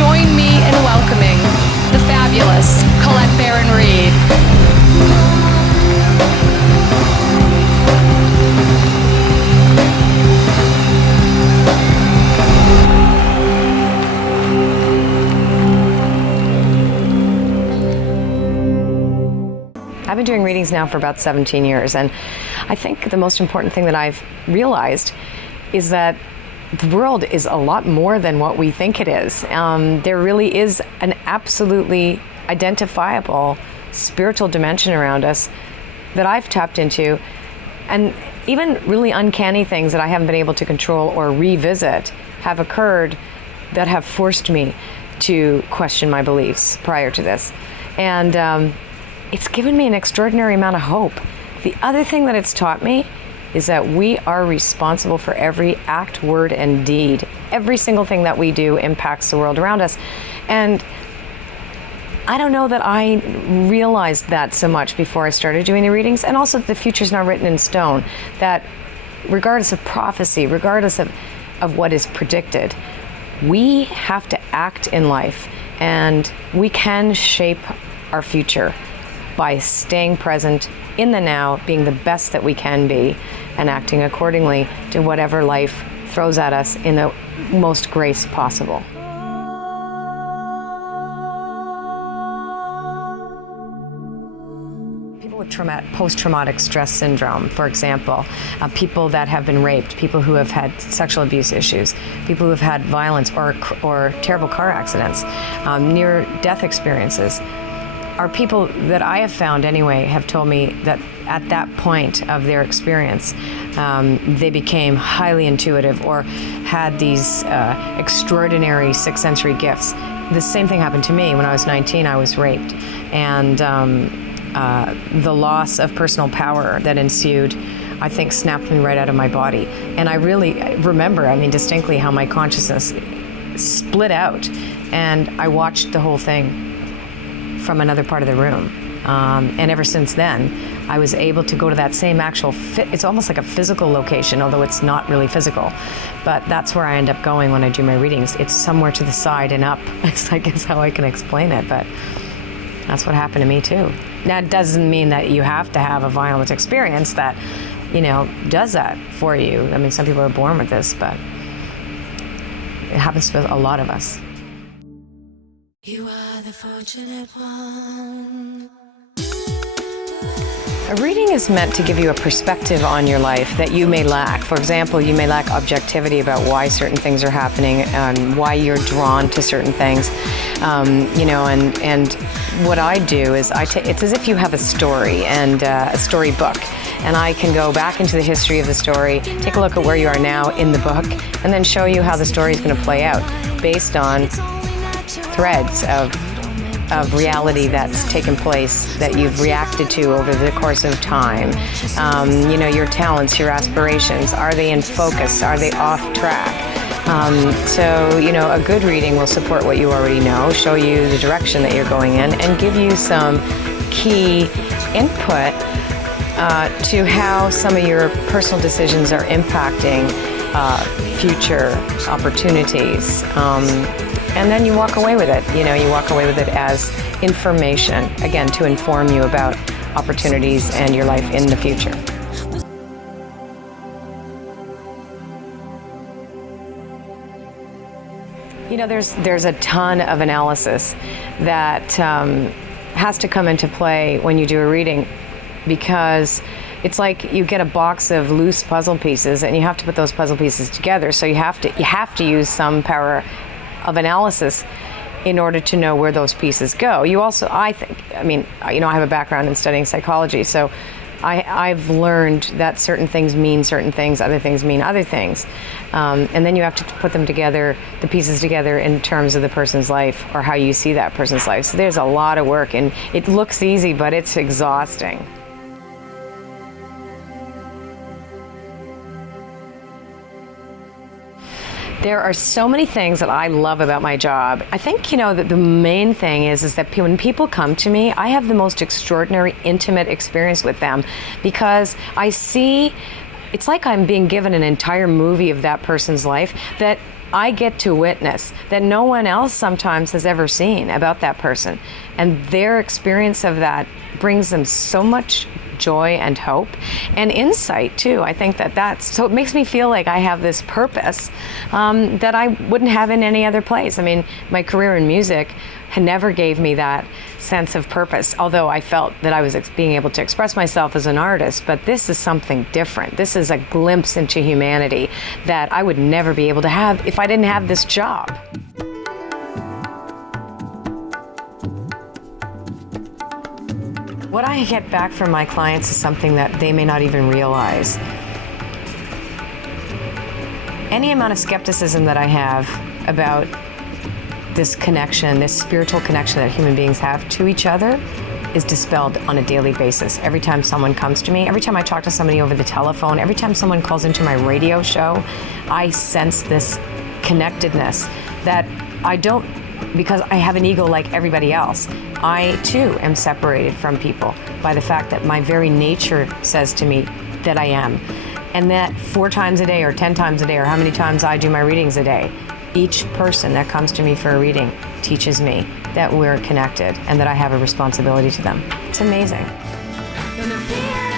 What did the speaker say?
Join me in welcoming the fabulous Colette Baron-reid. I've been doing readings now for about 17 years, and I think the most important thing that I've realized is that the world is a lot more than what we think it is. There really is an absolutely identifiable spiritual dimension around us that I've tapped into, and even really uncanny things that I haven't been able to control or revisit have occurred that have forced me to question my beliefs prior to this. And it's given me an extraordinary amount of hope. The other thing that it's taught me is that we are responsible for every act, word, and deed. Every single thing that we do impacts the world around us. And I don't know that I realized that so much before I started doing the readings. And also the future's not written in stone, that regardless of prophecy, regardless of what is predicted, we have to act in life, and we can shape our future by staying present in the now, being the best that we can be, and acting accordingly to whatever life throws at us in the most grace possible. People with post-traumatic stress syndrome, for example, people that have been raped, people who have had sexual abuse issues, people who have had violence or terrible car accidents, near-death experiences, are people that I have found anyway have told me that at that point of their experience, they became highly intuitive or had these extraordinary sixth sensory gifts. The same thing happened to me when I was 19. I was raped, and the loss of personal power that ensued, I think, snapped me right out of my body. And I really remember, distinctly how my consciousness split out, and I watched the whole thing from another part of the room. And ever since then, I was able to go to that same actual it's almost like a physical location, although it's not really physical. But that's where I end up going when I do my readings. It's somewhere to the side and up. I guess how I can explain it, but that's what happened to me too. That doesn't mean that you have to have a violent experience that, does that for you. Some people are born with this, but it happens to a lot of us. You are the fortunate one. A reading is meant to give you a perspective on your life that you may lack. For example, you may lack objectivity about why certain things are happening and why you're drawn to certain things. And what I do is it's as if you have a story and a storybook. And I can go back into the history of the story, take a look at where you are now in the book, and then show you how the story is going to play out based on threads of reality that's taken place that you've reacted to over the course of time. Your talents, your aspirations, are they in focus? Are they off track? A good reading will support what you already know, show you the direction that you're going in, and give you some key input to how some of your personal decisions are impacting future opportunities. And then you walk away with it. You walk away with it as information, again, to inform you about opportunities and your life in the future. There's a ton of analysis that has to come into play when you do a reading, because it's like you get a box of loose puzzle pieces and you have to put those puzzle pieces together. So you have to use some power of analysis in order to know where those pieces go. You also, I have a background in studying psychology, so I've learned that certain things mean certain things, other things mean other things. And then you have to put them together, the pieces together in terms of the person's life or how you see that person's life. So there's a lot of work, and it looks easy, but it's exhausting. There are so many things that I love about my job. I think, that the main thing is that when people come to me, I have the most extraordinary, intimate experience with them, because I see it's like I'm being given an entire movie of that person's life that I get to witness, that no one else sometimes has ever seen about that person. And their experience of that brings them so much joy and hope and insight too. I think so it makes me feel like I have this purpose that I wouldn't have in any other place. I mean, my career in music never gave me that sense of purpose, although I felt that I was being able to express myself as an artist. But this is something different. This is a glimpse into humanity that I would never be able to have if I didn't have this job. What I get back from my clients is something that they may not even realize. Any amount of skepticism that I have about this connection, this spiritual connection that human beings have to each other, is dispelled on a daily basis. Every time someone comes to me, every time I talk to somebody over the telephone, every time someone calls into my radio show, I sense this connectedness that I don't, because I have an ego like everybody else. I too am separated from people by the fact that my very nature says to me that I am. And that 4 times a day or 10 times a day or how many times I do my readings a day, each person that comes to me for a reading teaches me that we're connected and that I have a responsibility to them. It's amazing. When the fear